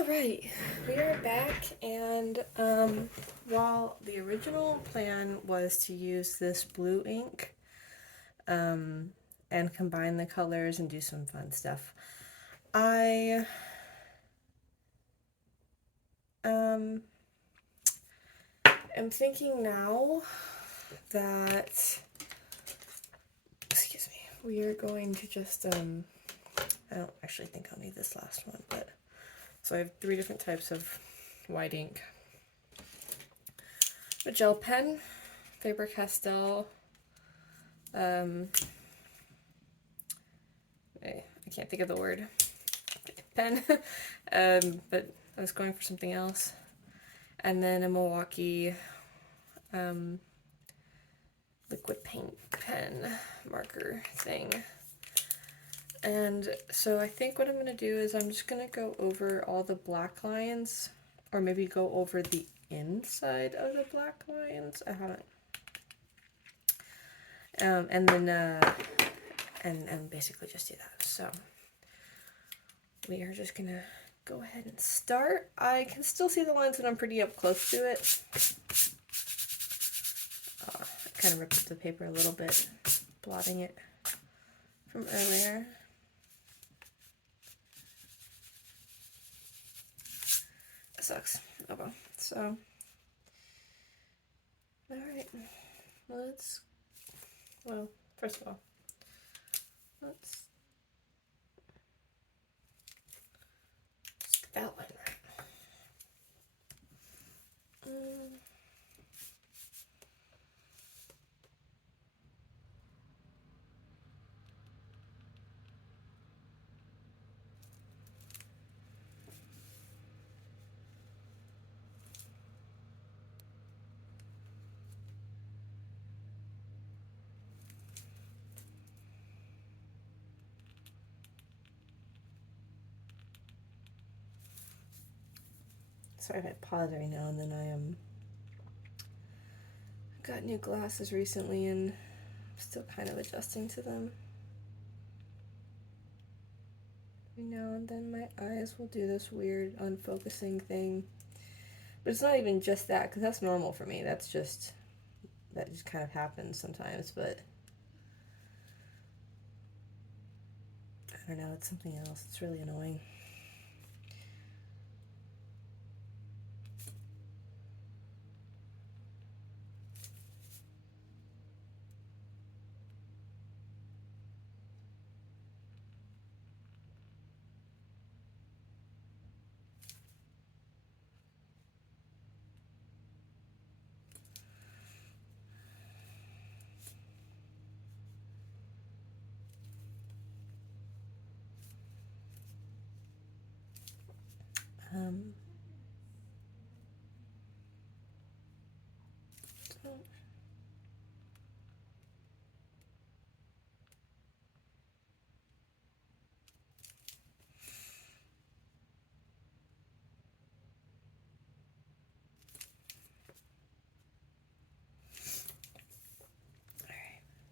All right, we are back, and while the original plan was to use this blue ink and combine the colors and do some fun stuff, I am thinking now that, excuse me, we are going to just, I don't actually think I'll need this last one, but, so I have 3 different types of white ink. A gel pen, Faber-Castell, I can't think of the word, pen, but I was going for something else. And then a Milwaukee liquid paint pen marker thing. And so I think what I'm going to do is I'm just going to go over all the black lines, or maybe go over the inside of the black lines. I haven't. And then, and basically just do that. So we are just going to go ahead and start. I can still see the lines and I'm pretty up close to it. I kind of ripped up the paper a little bit, blotting it from earlier. That sucks. Oh well. So, alright. Well, first of all, let's get that one right. Sorry if I pause every now and then. I got new glasses recently and I'm still kind of adjusting to them. Every now and then my eyes will do this weird unfocusing thing. But it's not even just that, because that's normal for me. That just kind of happens sometimes, but I don't know, it's something else. It's really annoying.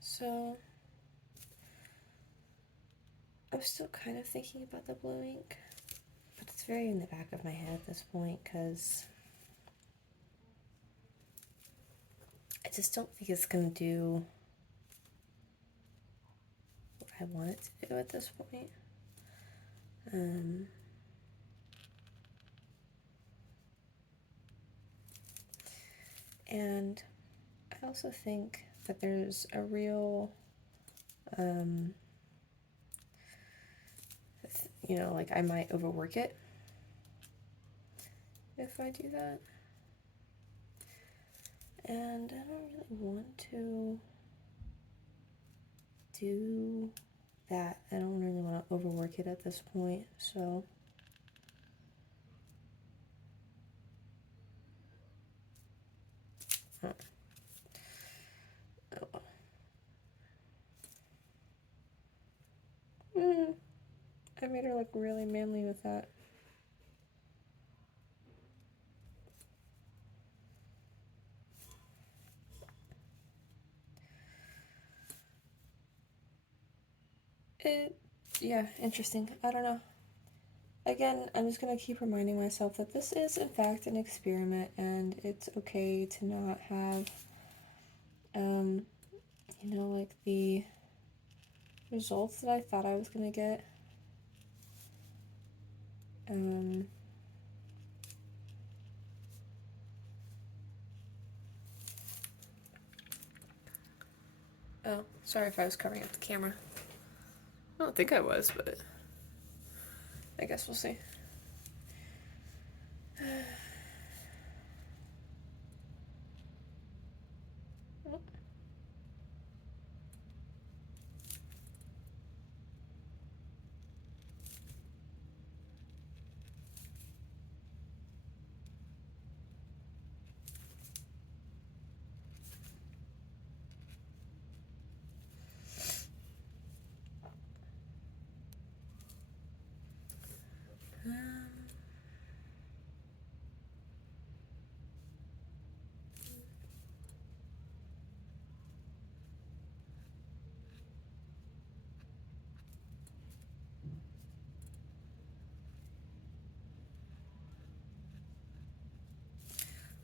So So, I'm still kind of thinking about the blue ink, but it's very in the back of my head at this point, because I just don't think it's going to do what I want it to do at this point. And I also think that there's a real, like I might overwork it if I do that. And I don't really want to do that. I don't really want to overwork it at this point, so. Oh. I made her look really manly with that. Yeah, interesting. I don't know. again, I'm just going to keep reminding myself that this is, in fact, an experiment, and it's okay to not have, like the results that I thought I was going to get. Oh, sorry if I was covering up the camera. I don't think I was, but I guess we'll see.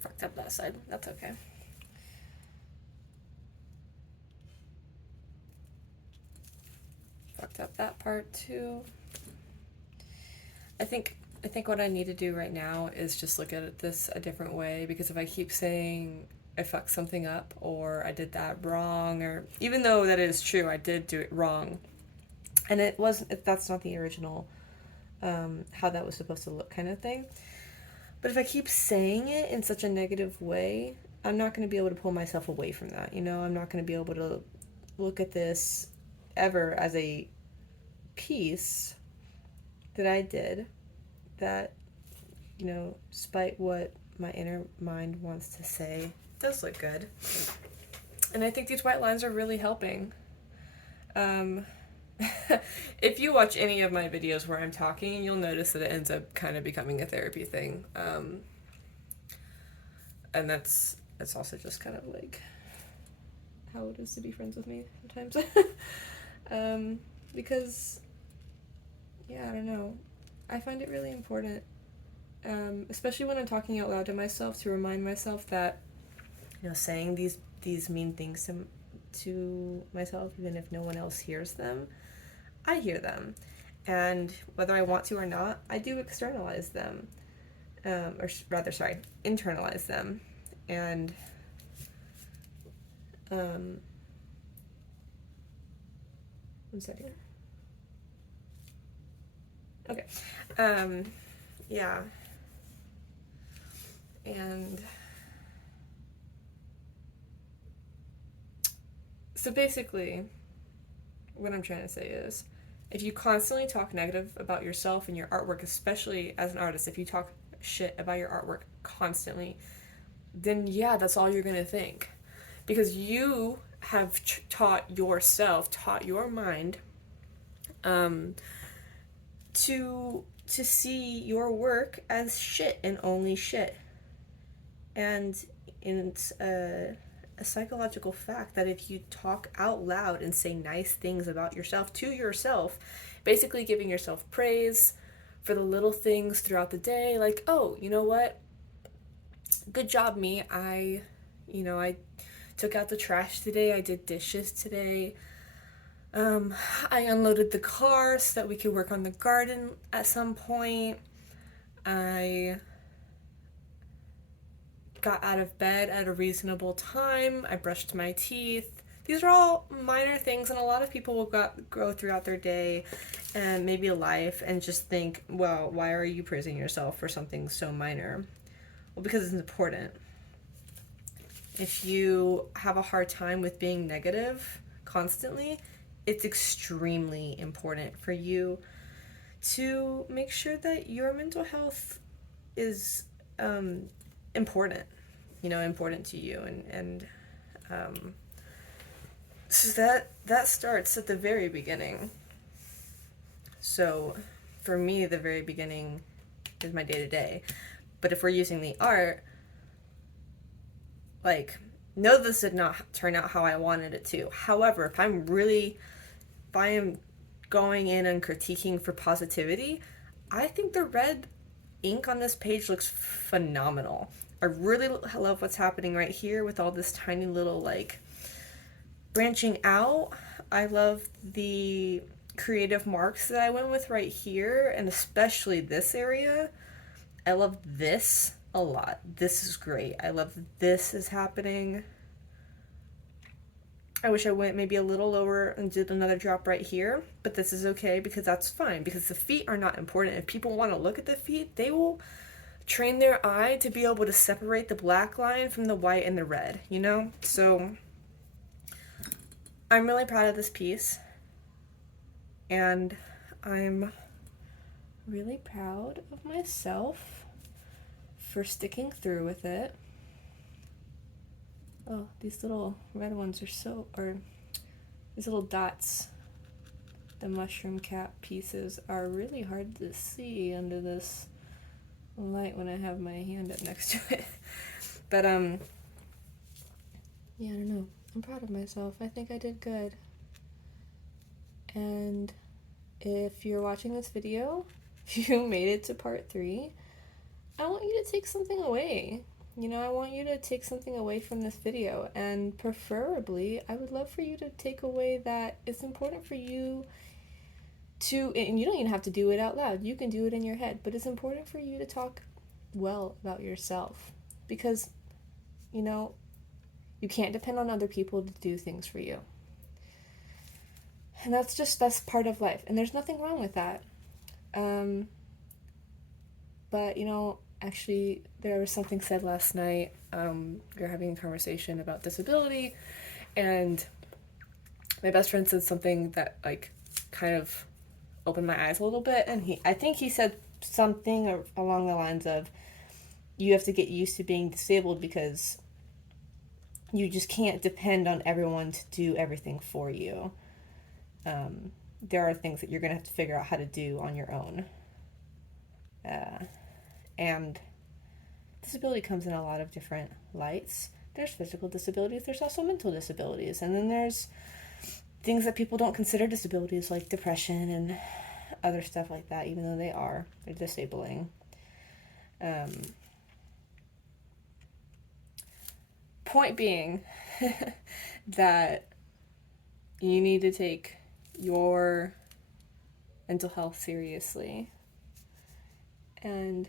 Fucked up that side. That's okay. Fucked up that part too. I think what I need to do right now is just look at this a different way, because if I keep saying I fucked something up or I did that wrong, or even though that is true, I did do it wrong, and it wasn't, that's not the original how that was supposed to look kind of thing. But if I keep saying it in such a negative way, I'm not going to be able to pull myself away from that. I'm not going to be able to look at this ever as a piece that I did that, despite what my inner mind wants to say, does look good. And I think these white lines are really helping. If you watch any of my videos where I'm talking, you'll notice that it ends up kind of becoming a therapy thing. And that's also just kind of like how it is to be friends with me sometimes. Because, yeah, I don't know. I find it really important, especially when I'm talking out loud to myself, to remind myself that, saying these mean things to myself, even if no one else hears them, I hear them. And whether I want to or not, I do externalize them. Internalize them. And, one second. Okay. Yeah. And so basically, what I'm trying to say is, if you constantly talk negative about yourself and your artwork, especially as an artist, if you talk shit about your artwork constantly, then yeah, that's all you're going to think. Because you have taught your mind, to see your work as shit and only shit. And it's a psychological fact that if you talk out loud and say nice things about yourself to yourself, basically giving yourself praise for the little things throughout the day, like, oh, you know what? Good job, me. I took out the trash today. I did dishes today. I unloaded the car so that we could work on the garden at some point. I got out of bed at a reasonable time. I brushed my teeth. These are all minor things, and a lot of people will go throughout their day and maybe life and just think, well, why are you praising yourself for something so minor? Well, because it's important. If you have a hard time with being negative constantly, it's extremely important for you to make sure that your mental health is important to you, and so that starts at the very beginning. So for me, the very beginning is my day-to-day. But if we're using the art, like, no, this did not turn out how I wanted it to. However, if I am going in and critiquing for positivity, I think the red ink on this page looks phenomenal. I really love what's happening right here with all this tiny little like branching out. I love the creative marks that I went with right here, and especially this area. I love this a lot. This is great. I love that this is happening. I wish I went maybe a little lower and did another drop right here, but this is okay because that's fine, because the feet are not important. If people want to look at the feet, they will train their eye to be able to separate the black line from the white and the red, you know? So I'm really proud of this piece, and I'm really proud of myself for sticking through with it. Oh, these little red ones are these little dots, the mushroom cap pieces, are really hard to see under this light when I have my hand up next to it. But, yeah, I don't know. I'm proud of myself. I think I did good. And if you're watching this video, if you made it to part 3, I want you to take something away. You know, I want you to take something away from this video, and preferably, I would love for you to take away that it's important for you to, and you don't even have to do it out loud, you can do it in your head, but it's important for you to talk well about yourself, because, you know, you can't depend on other people to do things for you. And that's part of life, and there's nothing wrong with that. But, you know, actually, there was something said last night. We were having a conversation about disability, and my best friend said something that, like, kind of opened my eyes a little bit, and I think he said something along the lines of, you have to get used to being disabled because you just can't depend on everyone to do everything for you. There are things that you're going to have to figure out how to do on your own. And disability comes in a lot of different lights. There's physical disabilities, there's also mental disabilities, and then there's things that people don't consider disabilities, like depression and other stuff like that, even though they're disabling. Point being that you need to take your mental health seriously, and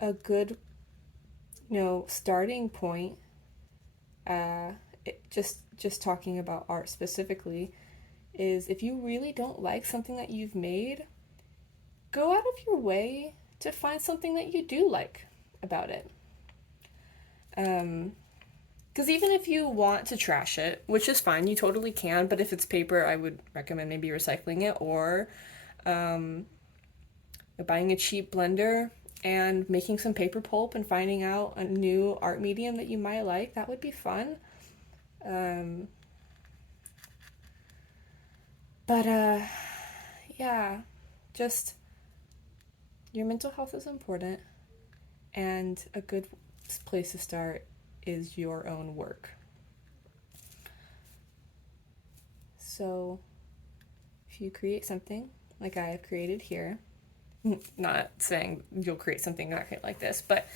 a good, you know, starting point, just talking about art specifically, is if you really don't like something that you've made, go out of your way to find something that you do like about it. Because even if you want to trash it, which is fine, you totally can, but if it's paper, I would recommend maybe recycling it, or buying a cheap blender and making some paper pulp and finding out a new art medium that you might like. That would be fun. Yeah, just, your mental health is important, and a good place to start is your own work. So if you create something like I have created here, not saying you'll create something exactly like this, but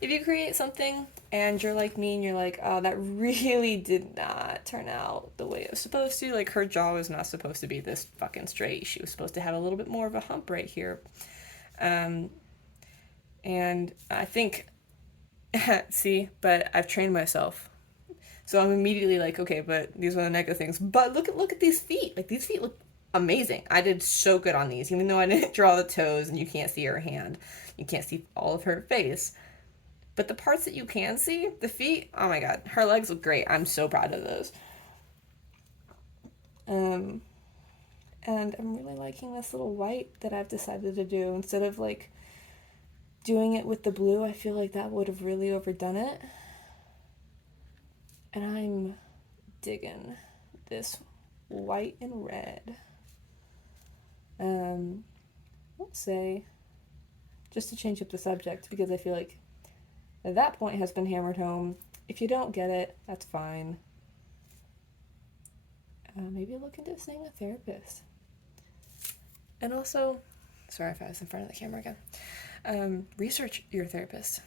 if you create something and you're like me and you're like, oh, that really did not turn out the way it was supposed to, like her jaw was not supposed to be this fucking straight, she was supposed to have a little bit more of a hump right here, and I think see, but I've trained myself, so I'm immediately like, okay, but these are the negative things, but look at these feet, like these feet look amazing. I did so good on these, even though I didn't draw the toes and you can't see her hand, you can't see all of her face, but the parts that you can see, the feet, oh my god, her legs look great. I'm so proud of those. And I'm really liking this little white that I've decided to do. Instead of like doing it with the blue, I feel like that would have really overdone it. And I'm digging this white and red. Let's say, just to change up the subject, because I feel like that point has been hammered home. If you don't get it, that's fine. Maybe look into seeing a therapist. And also, Sorry if I was in front of the camera again. Research your therapist.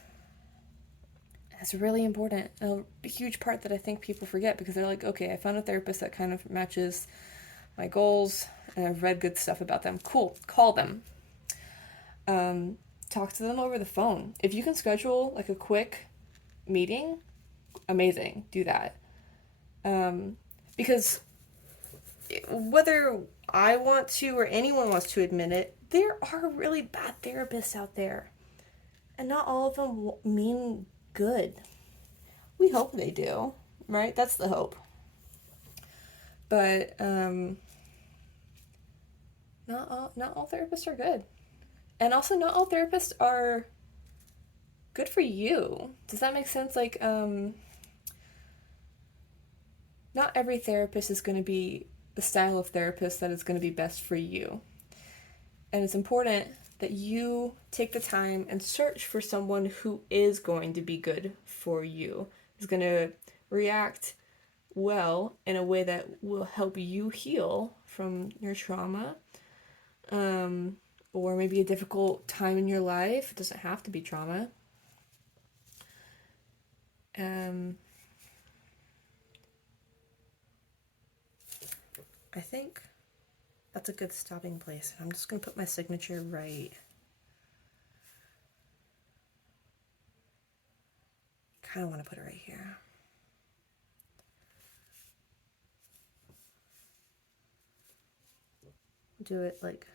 That's really important. A huge part that I think people forget because they're like, okay, I found a therapist that kind of matches my goals and I've read good stuff about them. Cool. Call them. Talk to them over the phone. If you can schedule like a quick meeting, amazing. Do that. Because whether I want to or anyone wants to admit it, there are really bad therapists out there. And not all of them mean good. We hope they do, right? That's the hope. But not all therapists are good. And also not all therapists are good for you. Does that make sense? Like, not every therapist is going to be the style of therapist that is going to be best for you. And it's important that you take the time and search for someone who is going to be good for you, is going to react well in a way that will help you heal from your trauma, or maybe a difficult time in your life. It doesn't have to be trauma. I think that's a good stopping place. I'm just going to put my signature right. Kind of want to put it right here. Do it like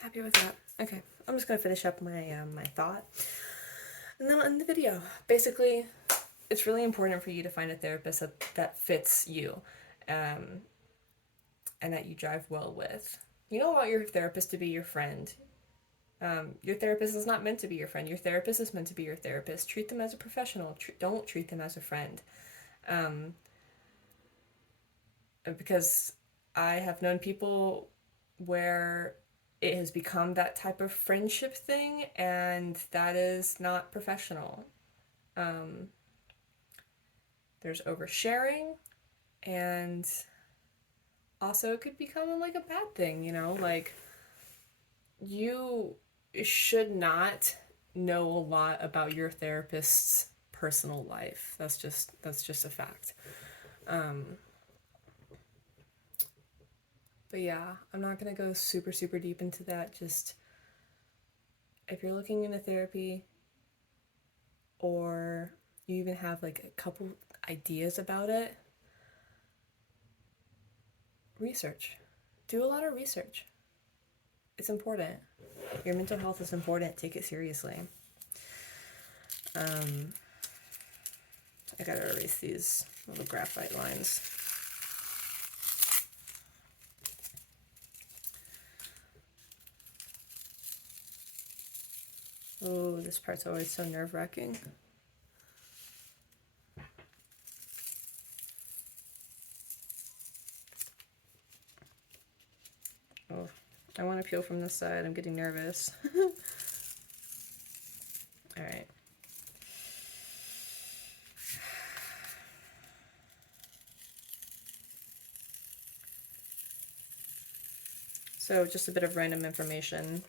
happy with that. Okay, I'm just gonna finish up my my thought, and then I'll end the video. Basically, it's really important for you to find a therapist that fits you, and that you drive well with. You don't want your therapist to be your friend. Your therapist is not meant to be your friend. Your therapist is meant to be your therapist. Treat them as a professional. Don't treat them as a friend. Because I have known people where it has become that type of friendship thing, and that is not professional. There's oversharing, and also it could become like a bad thing, you know? Like, you should not know a lot about your therapist's personal life. That's just a fact. But yeah, I'm not gonna go super deep into that. Just if you're looking into therapy, or you even have like a couple ideas about it, research. Do a lot of research. It's important. Your mental health is important. Take it seriously. I gotta erase these little graphite lines. Oh, this part's always so nerve-wracking. Oh, I want to peel from this side. I'm getting nervous. All right. So just a bit of random information.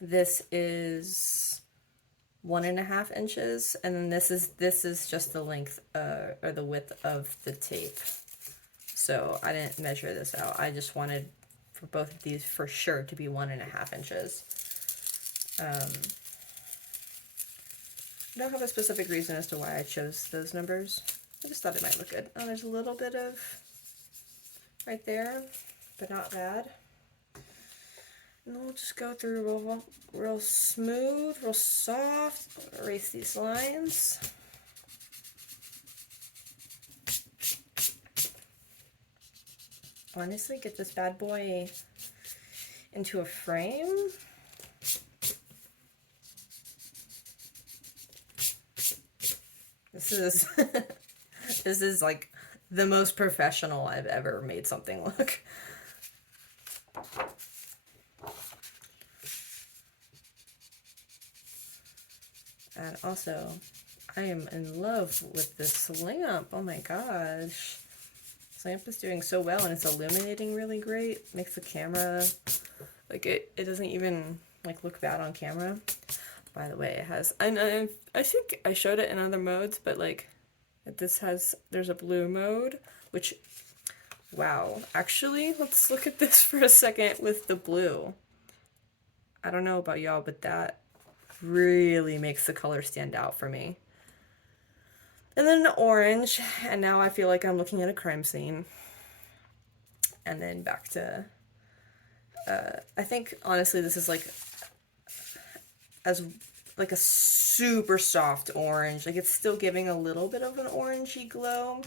This is 1.5 inches, and then this is just the length or the width of the tape. So I didn't measure this out. I just wanted for both of these for sure to be 1.5 inches. I don't have a specific reason as to why I chose those numbers. I just thought it might look good. Oh, there's a little bit of right there, but not bad. And then we'll just go through real smooth, real soft. Erase these lines. honestly get this bad boy into a frame. This is this is like the most professional I've ever made something look. And also, I am in love with this lamp. Oh my gosh. This lamp is doing so well, and it's illuminating really great. Makes the camera, like, it doesn't even, like, look bad on camera. By the way, it has, I think I showed it in other modes, but, like, this has, there's a blue mode, which, wow. Actually, let's look at this for a second with the blue. I don't know about y'all, but that really makes the color stand out for me. And then an orange, and now I feel like I'm looking at a crime scene. And then back to, I think honestly this is like a super soft orange. Like, it's still giving a little bit of an orangey glow,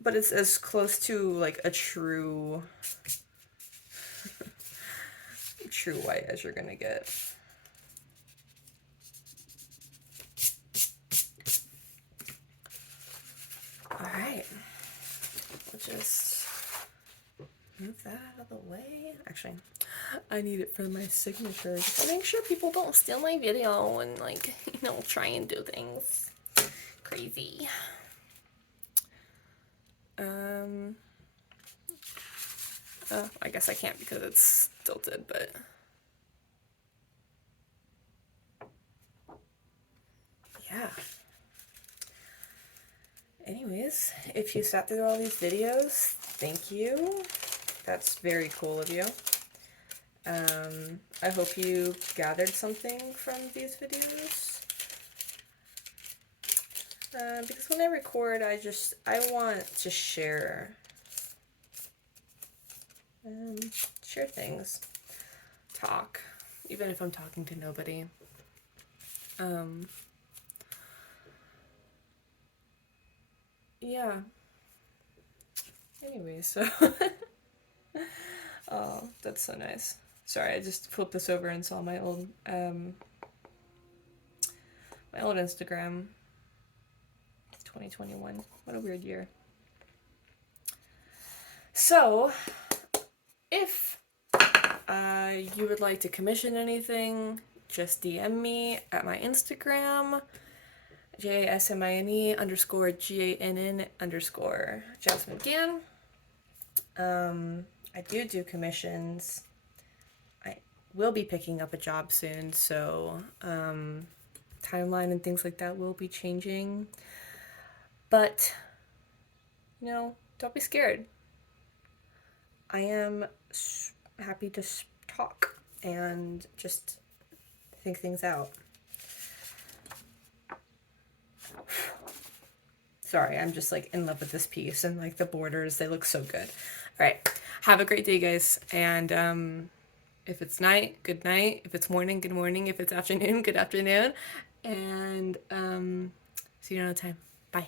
but it's as close to like a true white as you're gonna get. Alright, we'll just move that out of the way. Actually, I need it for my signature to make sure people don't steal my video and, like, you know, try and do things crazy. I guess I can't because it's tilted, but yeah. Anyways, if you sat through all these videos, thank you. That's very cool of you. I hope you gathered something from these videos. Because when I record, I want to share things. Talk. Even if I'm talking to nobody. Yeah. Anyway, so oh, that's so nice. Sorry, I just flipped this over and saw my old Instagram. It's 2021. What a weird year. So, if you would like to commission anything, just DM me at my Instagram, JASMINE_GANN_Jasmine Gann. I do commissions. I will be picking up a job soon, so timeline and things like that will be changing. But, you know, don't be scared. I am happy to talk and just think things out. Sorry, I'm just like in love with this piece, and like the borders, they look so good. All right, have a great day, guys. And if it's night, good night. If it's morning, good morning. If it's afternoon, good afternoon. And see you another time. Bye.